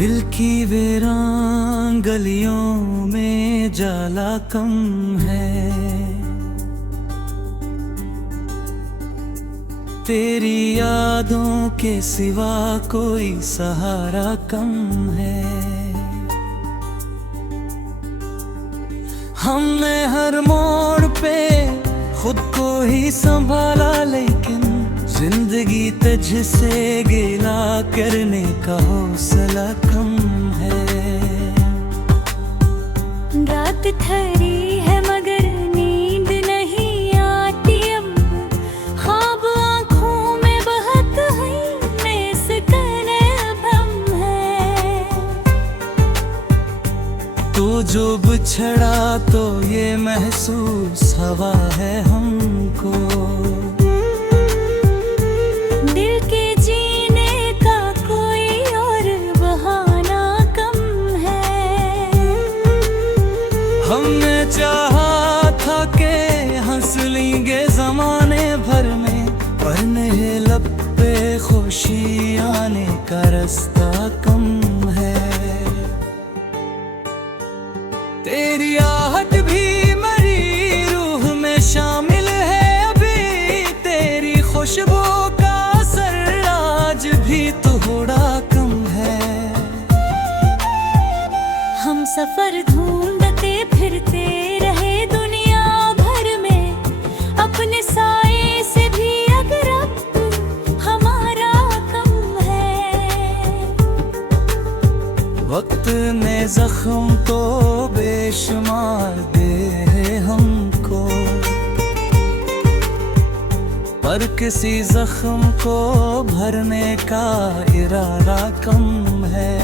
दिल की वीरान गलियों में जाला कम है, तेरी यादों के सिवा कोई सहारा कम है। हमने हर मोड़ पे खुद को ही संभाला, लेकिन जिंदगी तुझसे गिला करने का हौसला कम है। रात ठहरी है मगर नींद नहीं आती अब, ख्वाब आँखों में बहत है सिकने भम है। तू जो बिछड़ा तो ये महसूस हवा है हमको, हमने चाहा था कि हंस लेंगे जमाने भर में, पर नहीं लब पे खुशी आने का रास्ता कम है। तेरी आहट भी मेरी रूह में शामिल है अभी, तेरी खुशबू का असर आज भी थोड़ा कम है। हम सफर ढूंढते फिरते रहे दुनिया भर में, अपने साए से भी अगर अब हमारा कम है। वक्त ने जख्म तो बेशुमार दे हमको, पर किसी जख्म को भरने का इरादा कम है।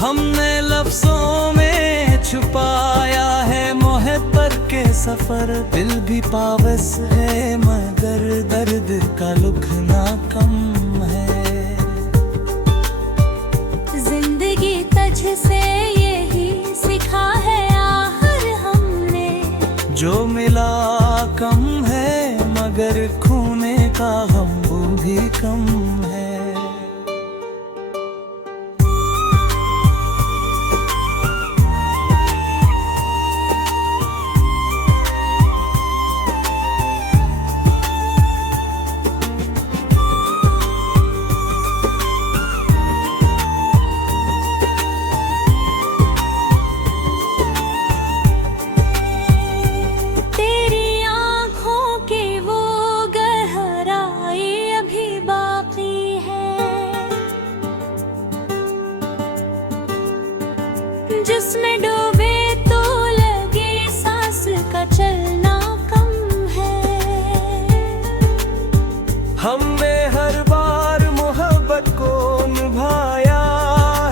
हमने लफ्जों में छुपाया है मोहब्बत के सफर, दिल भी पावस है मगर दर्द का लुकना कम है। जिंदगी तुझसे यही सीखा है आखिर हमने, जो मिला कम है मगर खोने का गम भी कम है। जिसमें डूबे तो लगे सांस का चलना कम है। हमने हर बार मोहब्बत को निभाया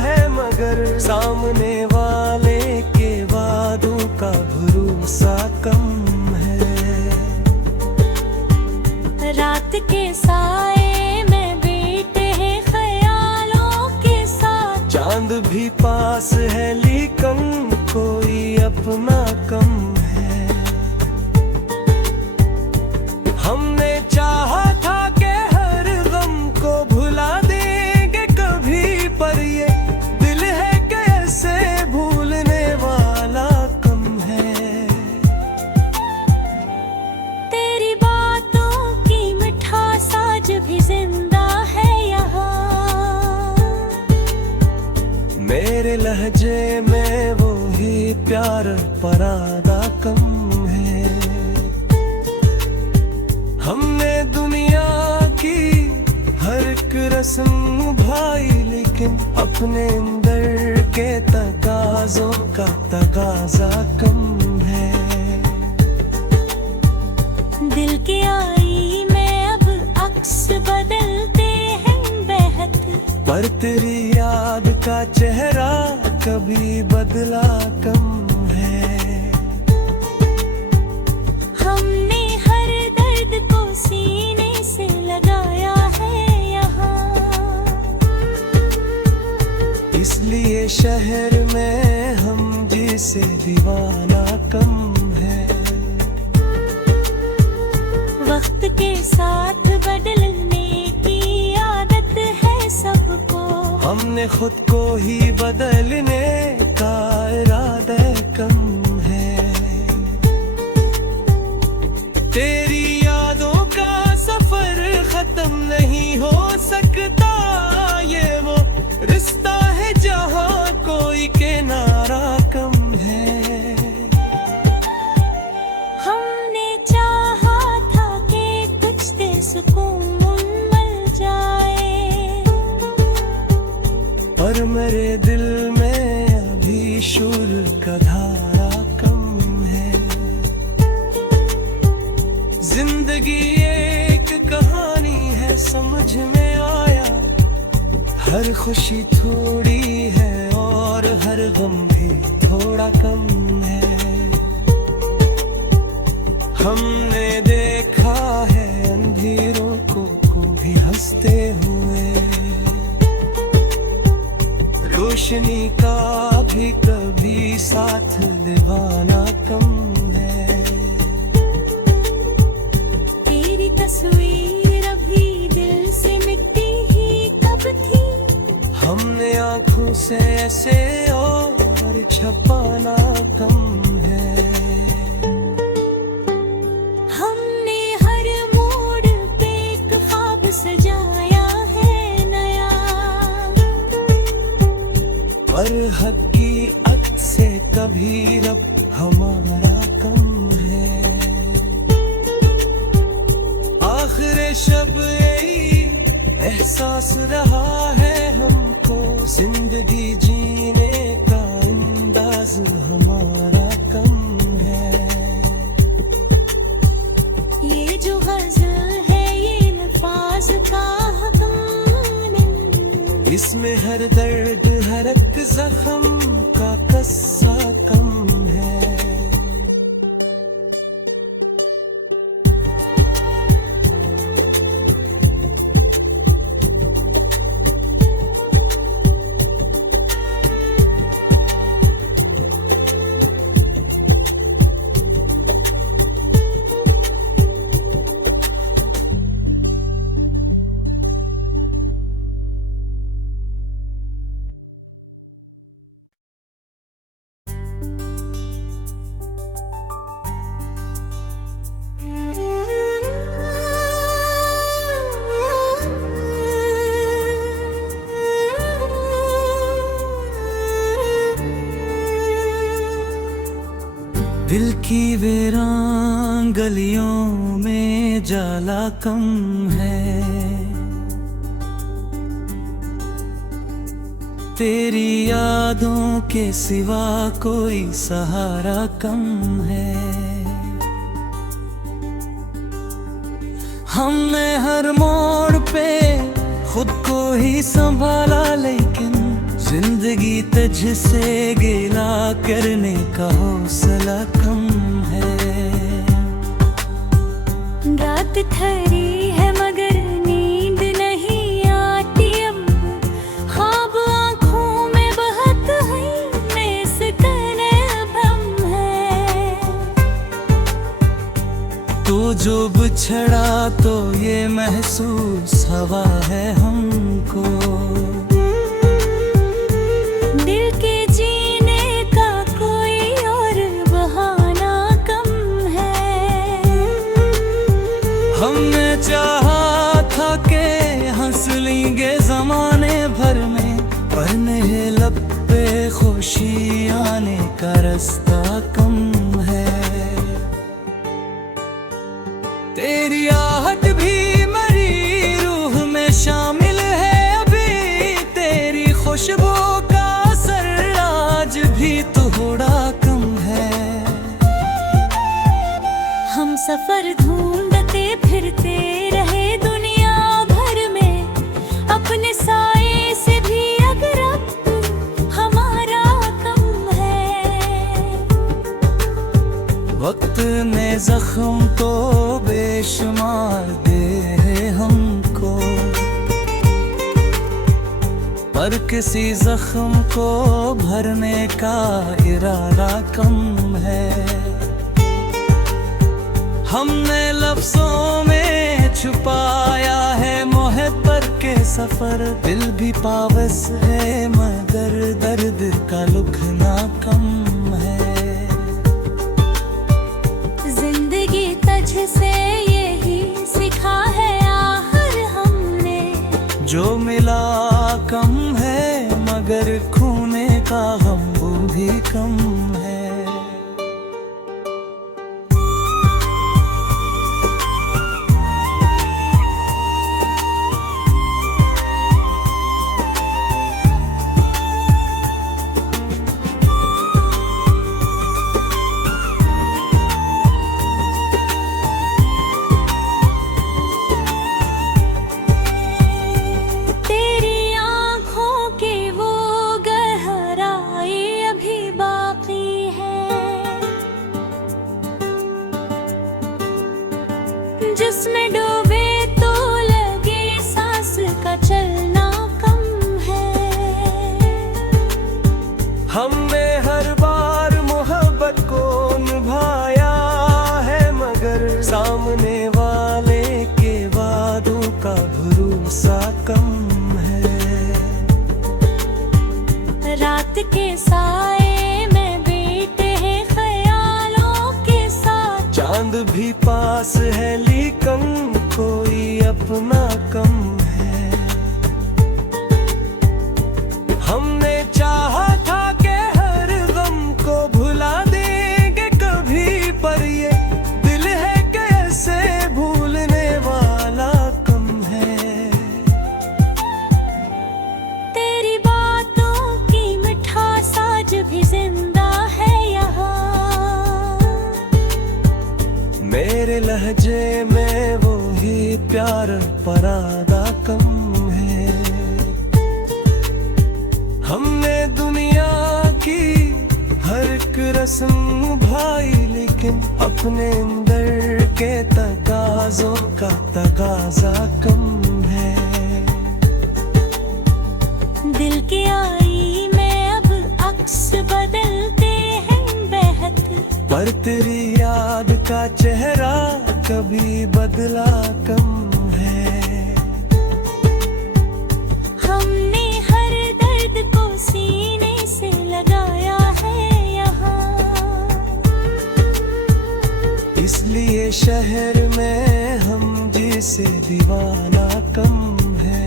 है, मगर सामने वाले के वादों का भरोसा कम है। रात के साए में बीते हैं ख्यालों के साथ, चांद भी पास है लेकिन कोई अपना कम है। हमने चाहा था कि हर गम को भुला देंगे कभी, पर ये दिल है कैसे भूलने वाला कम है। तेरी बातों की मिठास आज भी जिंदा है यहाँ, मेरे लहजे में वो ही प्यार परादा कम है। हमने दुनिया की हर एक रस्म भाई, लेकिन अपने अंदर के तकाज़ों का तकाज़ा कम है। दिल के आई में अब अक्स बदलते हैं बेहद, पर तेरी याद का चेहरा कभी बदला कम है। हमने हर दर्द को सीने से लगाया है यहाँ, इसलिए शहर में हम जिसे दीवाना कम है। वक्त के साथ बदलने की आदत है सबको। हमने खुद को ही बदलने का इरादा कम है। तेरी यादों का सफर खत्म नहीं हो सकता, ये वो रिश्ता है जहाँ कोई किनारा कम है। हमने चाहा था कि कुछ देर सुकून मिल जाए, पर मेरे दिल में अभी शोर का धारा कम है। जिंदगी एक कहानी है समझ में आया, हर खुशी थोड़ी है और हर गम भी थोड़ा कम है। हमने देखा है अंधेरों को भी हंसते हुए, रोशनी का भी कभी साथ दीवाना कम है। तेरी तस्वीर अभी दिल से मिटती ही कब थी, हमने आंखों से ऐसे और छपाना कम है। हमने हर मोड़ पे एक ख्वाब सजाया है नया, पर हकीकत से कभी रब हमारा कम है। आखिर शब यही एहसास रहा है हमको, जिंदगी जीने का अंदाज हमारा कम है। ये जो गज़ल है ये अल्फाज का हक़, इसमें हर दर्द हर एक जख्म का कस्सा कम है। दिल की वीरान गलियों में जाला कम है, तेरी यादों के सिवा कोई सहारा कम है। हमने हर मोड़ पे खुद को ही संभाला, लेकिन जिंदगी तुझसे गिला करने का हौसला कम है। रात ठहरी है मगर नींद नहीं आती अब, ख्वाब आँखों में बहत है इसकने भम है। तो जो बिछड़ा तो ये महसूस हवा है हमको, दिल के जीने का कोई और बहाना कम है। हमने चाहा था कि हंस लेंगे जमाने भर में, पर नहीं लब पे खुशी आने का रास्ता कम है। तेरी आहट भी मरी रूह में शामिल है अभी, तेरी खुशबू का असर आज भी थोड़ा कम है। हम सफर ढूंढते फिरते रहे दुनिया भर में, अपने साए से भी अगर अब हमारा कम है। वक्त ने जख्म तो बेशुमार दे है हमको, पर किसी जख्म को भरने का इरादा कम है। हमने लफ्जों में छुपाया है मोहब्बत के सफर। दिल भी पावस है मगर दर्द का लुकना कम है। जिंदगी तुझसे यही सिखा है आखिर हमने, जो मिला कम है मगर खूने का हम भी कम है। जिसमें डूबे तो लगे सांस का चलना कम है। हमने हर बार मोहब्बत को निभाया है मगर सामने वाले के वादों का भरोसा कम है। रात के साए में बीते हैं ख्यालों के साथ, चांद भी पास है लेकिन कोई अपना कम है। हमने चाहा था कि हर गम को भुला देंगे कभी, पर ये दिल है कैसे भूलने वाला कम है। तेरी बातों की मिठास आज भी जिंदा है यहाँ, मेरे लहजे में वो ही प्यार परादा कम है। हमने दुनिया की हर एक रस्म भाई लेकिन अपने अंदर के तकाज़ों का तकाज़ा कम है। दिल की आई में अब अक्स बदलते हैं बेहद, पर तेरी याद का चेहरा कभी बदला कम है। हमने हर दर्द को सीने से लगाया है यहाँ, इसलिए शहर में हम जिसे दीवाना कम है।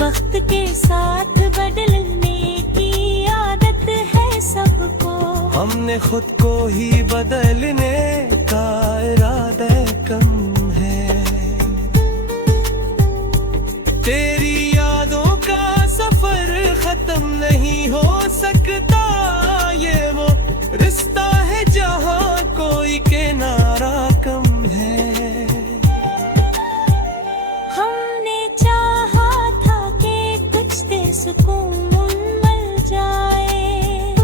वक्त के साथ बदलने की आदत है सबको, हमने खुद को ही बदलने का इरादा कम है। तेरी यादों का सफर खत्म नहीं हो सकता, ये वो रिश्ता है जहाँ कोई किनारा कम है। हमने चाहा था कि कुछ दे सुकून मिल जाए,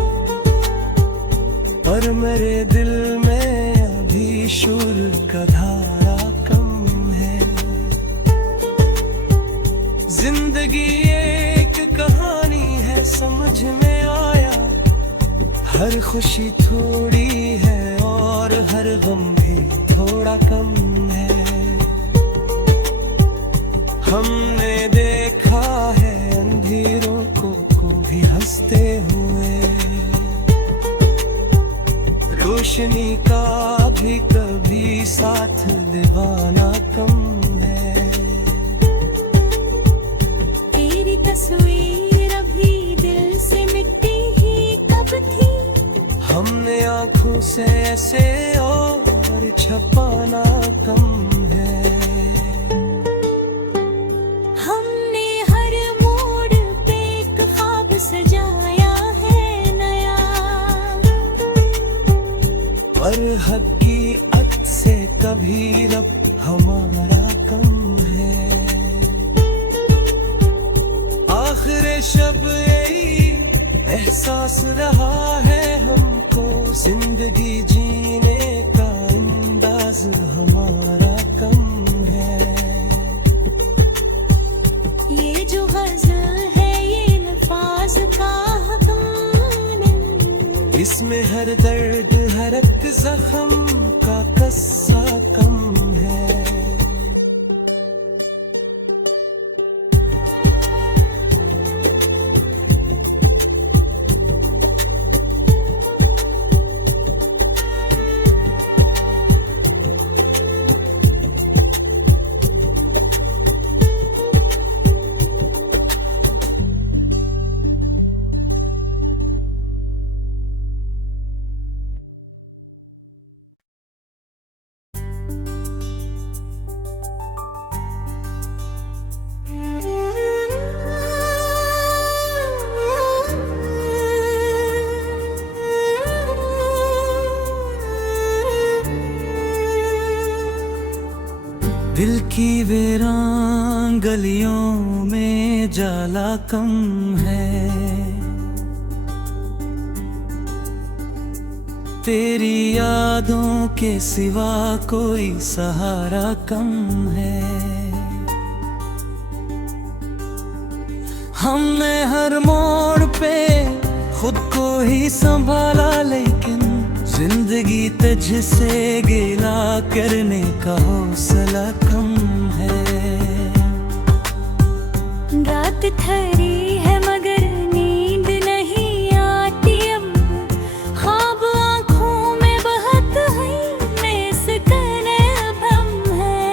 पर मेरे दिल में अभी शोर का धारा कम है। जिंदगी एक कहानी है समझ में आया, हर खुशी थोड़ी है और हर गम भी थोड़ा कम है। हमने देखा है अंधेरों को भी हंसते हुए, रोशनी का भी कभी साथ दीवाना कम है। तेरी तस्वीर अभी दिल से मिटती ही कब थी, हमने आँखों से ऐसे और छपाना कम है। हमने हर मोड़ पे एक ख्वाब सजाया है नया, पर हकीकत से कभी रब हमारा कम है। आखिर शब यही एहसास रहा है हमको, जिंदगी जीने का अंदाज हमारा कम है। ये जो गज़ल है ये अल्फाज का हुक्म, इसमें हर दर्द हर एक जख्म का कस्सा कम है। दिल की वीरान गलियों में जाला कम है, तेरी यादों के सिवा कोई सहारा कम है। हमने हर मोड़ पे खुद को ही संभाला, लेकिन जिंदगी तुझसे गिला करने का हौसला कम है। रात खरी है मगर नींद नहीं आती अब, ख्वाब आँखों में बहत है, बेसुकून अब हम है।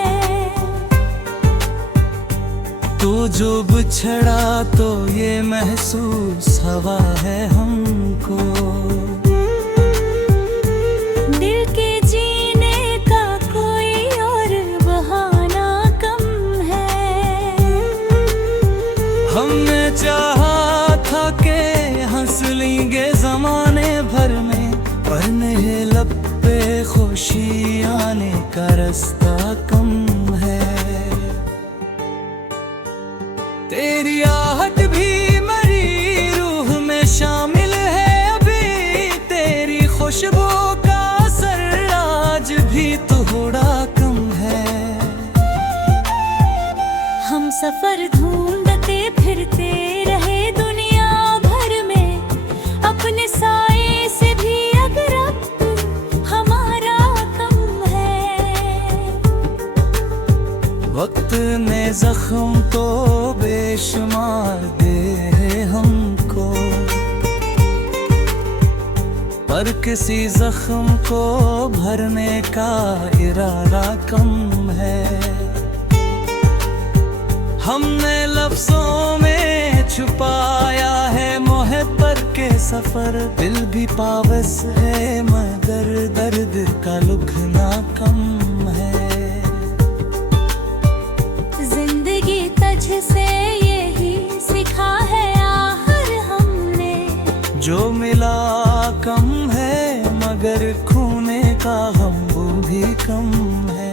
तू जो बिछड़ा तो ये महसूस हवा है हमको, दिल के जीने का कोई और बहाना कम है। हमने चाहा था कि हंस लेंगे जमाने भर में, पर नहीं लब पे खुशी आने का रास्ता कम है। तेरी आहट भी मेरी रूह में शामिल है अभी, तेरी खुशबू का असर आज भी थोड़ा कम है। हम सफर ढूंढते फिरते रहे दुनिया भर में, अपने साए से भी अगर अब हमारा कम है। वक्त ने जख्म तो बेशुमार दे है हमको, पर किसी जख्म को भरने का इरादा कम है। हमने लफ्जों में छुपाया है मोहब्बत के सफर, दिल भी पावस है मगर दर्द का लुकना कम है। जिंदगी तुझसे यही सीखा है आखिर हमने, जो मिला कम है मगर खोने का हम भी कम है।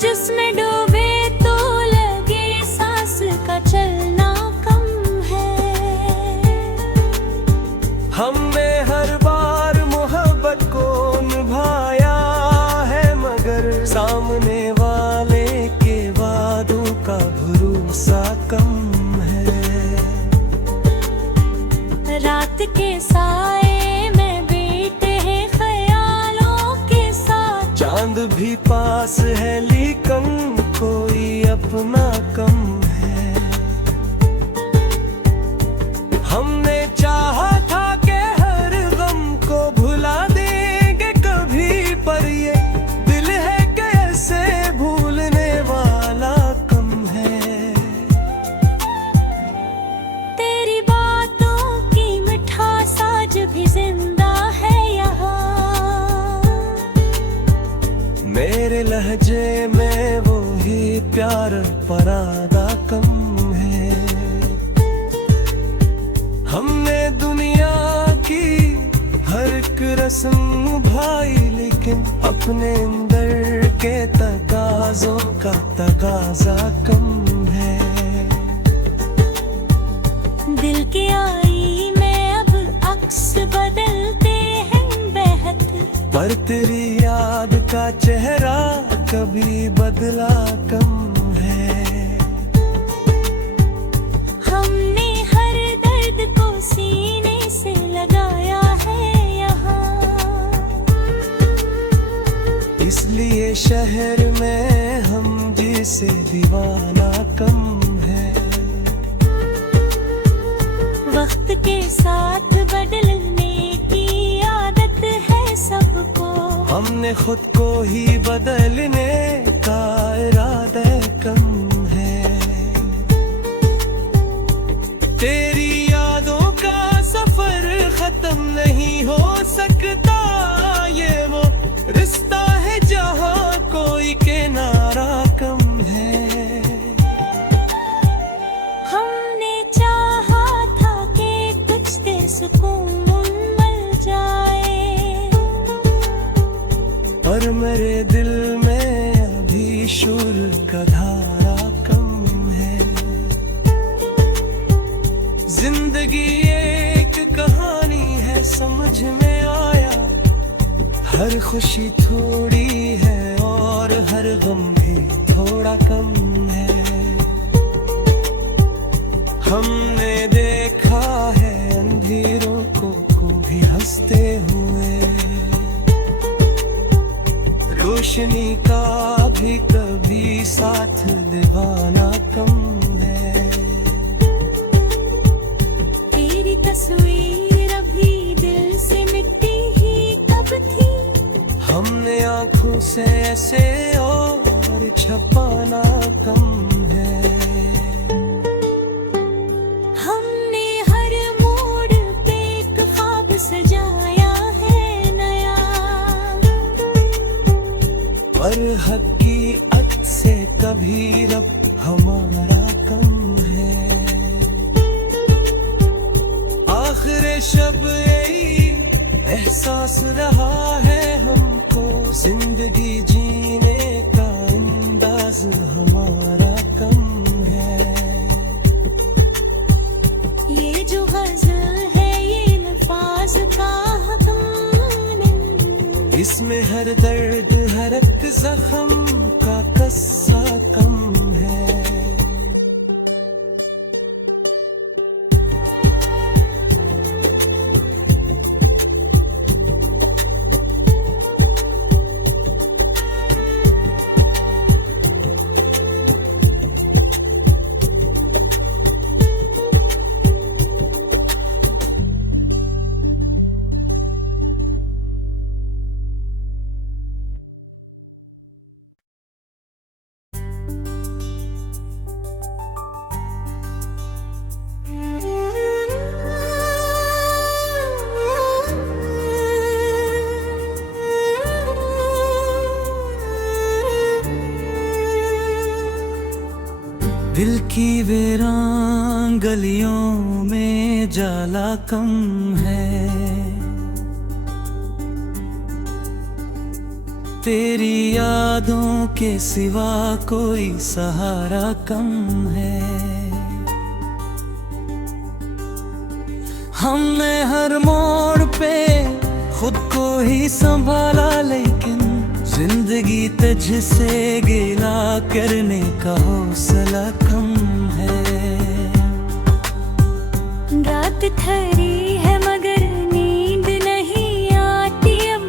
जिसमें डूबे तो लगे सांस का चलना कम है। हमने हर बार मोहब्बत को निभाया है, मगर सामने वाले के वादों का भरोसा कम है। रात के साए में बीते हैं ख्यालों के साथ, चांद भी पास है लेकिन कोई अपना कम है। हमने चाहा था कि हर गम को भुला देंगे कभी, पर ये दिल है कैसे भूलने वाला कम है। तेरी बातों की मिठास आज भी जिंदा है यहाँ, मेरे लहजे में वो ही प्यार परादा कम है। हमने दुनिया की हर एक रस्म भाई, लेकिन अपने अंदर के तकाजों का तकाजा कम है। दिल के आई में अब अक्स बदलते हैं बेहद, पर तेरी याद का चेहरा कभी बदला कम है। हमने हर दर्द को सीने से लगाया है यहाँ, इसलिए शहर में हम जिसे दीवाना कम है। वक्त के साथ बदलने की आदत है सबको, हमने खुद को ही बदलने का इरादा कम है। तेरी यादों का सफर खत्म नहीं हो सकता, ये वो रिश्ता है जहाँ कोई किनारा कम है। हमने चाहा था कि कुछ देर सुकून मिल जाए, पर मेरे दिल में अभी शुर का धारा कम है। जिंदगी एक कहानी है, समझ में आया। हर खुशी थोड़ी है और हर गम भी थोड़ा कम है। हमने देखा है अंधेरों को भी हंसते हुए, रोशनी का भी कभी साथ दीवाना कम है। तेरी तस्वीर अभी दिल से मिट्टी ही कब थी, हमने आँखों से ऐसे और छपाना कम है। हमने हर मोड़ पे एक ख्वाब सजाया है नया, पर हकीकत से कभी रब हमारा कम है। आखिर शब यही एहसास रहा है हमको, जिंदगी जीने का अंदाज हमारा कम है। ये जो गज़ल है ये अल्फाज का हक़, इसमें हर दर्द हर एक जख्म का कस्सा कम है। दिल की वीरान गलियों में जाला कम है। तेरी यादों के सिवा कोई सहारा कम है। हमने हर मोड़ पे खुद को ही संभाला, लेकिन जिंदगी तुझसे गिला करने का हौसला कम है। रात ठहरी है मगर नींद नहीं आती अब,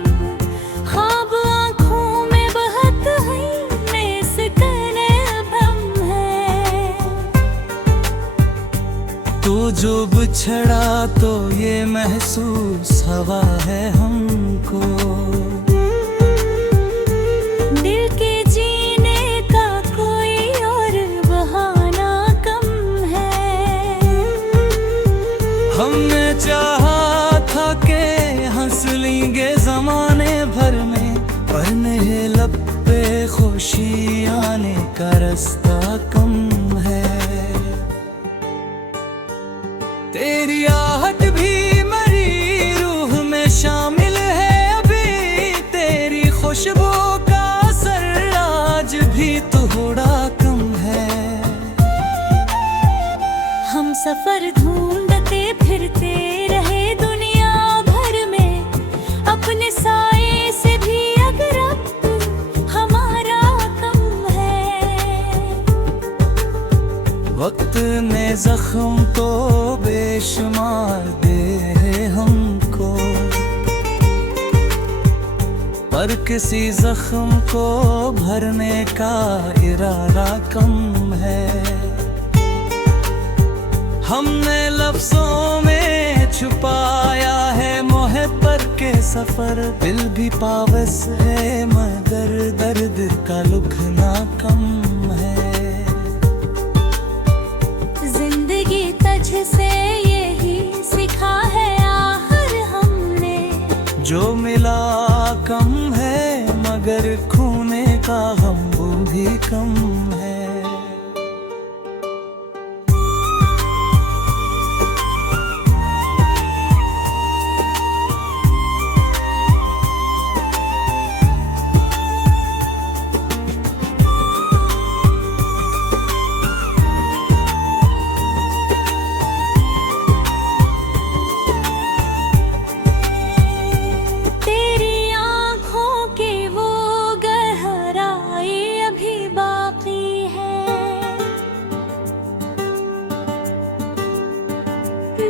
ख्वाब आँखों में बहत हुई सिकने भम है। तो जो बिछड़ा तो ये महसूस हवा है हमको, दिल के जीने का कोई और बहाना कम है। हमने चाहा था कि हंस लेंगे जमाने भर में, पर नहीं लब पे खुशी आने का रास्ता कम है। तेरी आहट भी मेरी रूह में शामिल है अभी, तेरी खुशबू का असर आज भी थोड़ा कम है। हम सफर ढूंढते फिरते रहे दुनिया भर में, अपने साए से भी अगर अब हमारा कम है। वक्त ने जख्म तो बेशुमार दे हमको, पर किसी जख्म को भरने का इरादा कम है। हमने लफ्जों में छुपाया है मोहब्बत पर के सफर दिल भी पावस है मगर दर्द का लुकना कम है। जिंदगी तझ से यही सिखा है आखिर हमने, जो मिला कम है मगर खूने का हम वो भी कम है।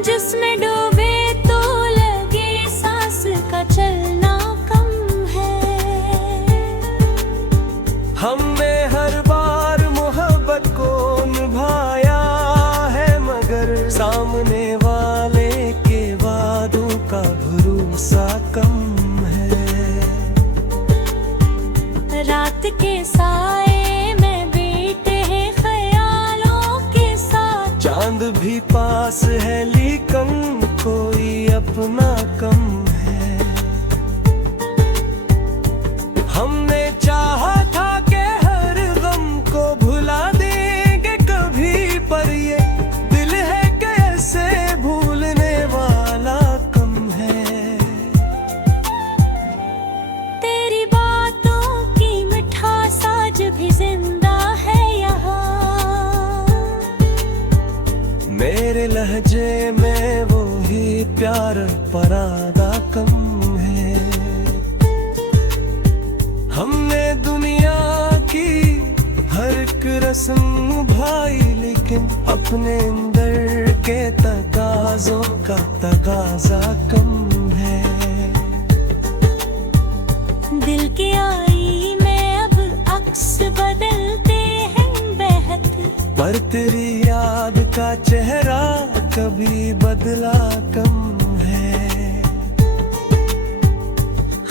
जिसमें डूबे तो लगे सांस का चलना कम है। हमने हर बार मोहब्बत को निभाया है मगर सामने वाले के वादों का भरोसा कम है। रात के साए में बीते हैं ख्यालों के साथ, चांद भी पास है लेकिन कोई अपना कम है। हमने चाहा था कि हर गम को भुला देंगे कभी, पर ये दिल है कैसे भूलने वाला कम है। तेरी बातों की मिठास आज भी जिंदा है यहाँ, मेरे लहजे में वो ही प्यार परादा कम है। हमने दुनिया की हर एक रस्म भाई लेकिन अपने अंदर के तकाजों का तकाजा कम है। दिल के आई में अब अक्स बदलते हैं बेहद, पर तेरी याद का चेहरा कभी बदला कम है।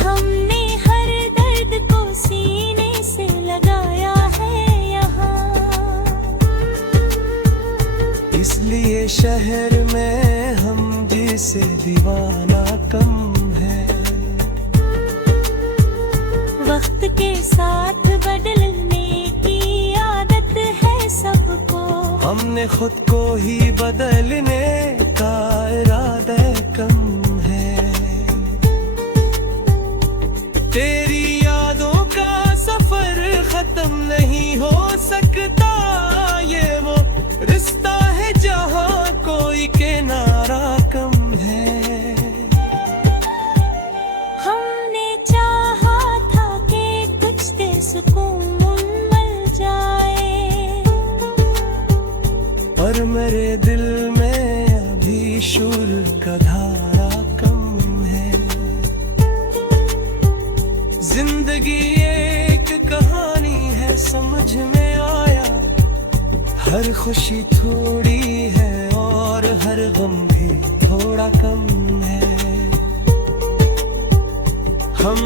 हमने हर दर्द को सीने से लगाया है यहाँ, इसलिए शहर में हम जिसे दीवाना कम है। वक्त के साथ बदलने की आदत है सबको, हमने खुद को ही बदलने का इरादा कम है। तेरी यादों का सफर खत्म नहीं हो सकता, ये वो रिश्ता है जहाँ कोई किनारा कम है। हमने चाहा था कि कुछ देर सुकून मिल जाए, पर मेरे दिल में अभी शोर का धारा कम है। जिंदगी एक कहानी है समझ में आया, हर खुशी थोड़ी है और हर गम भी थोड़ा कम है। हम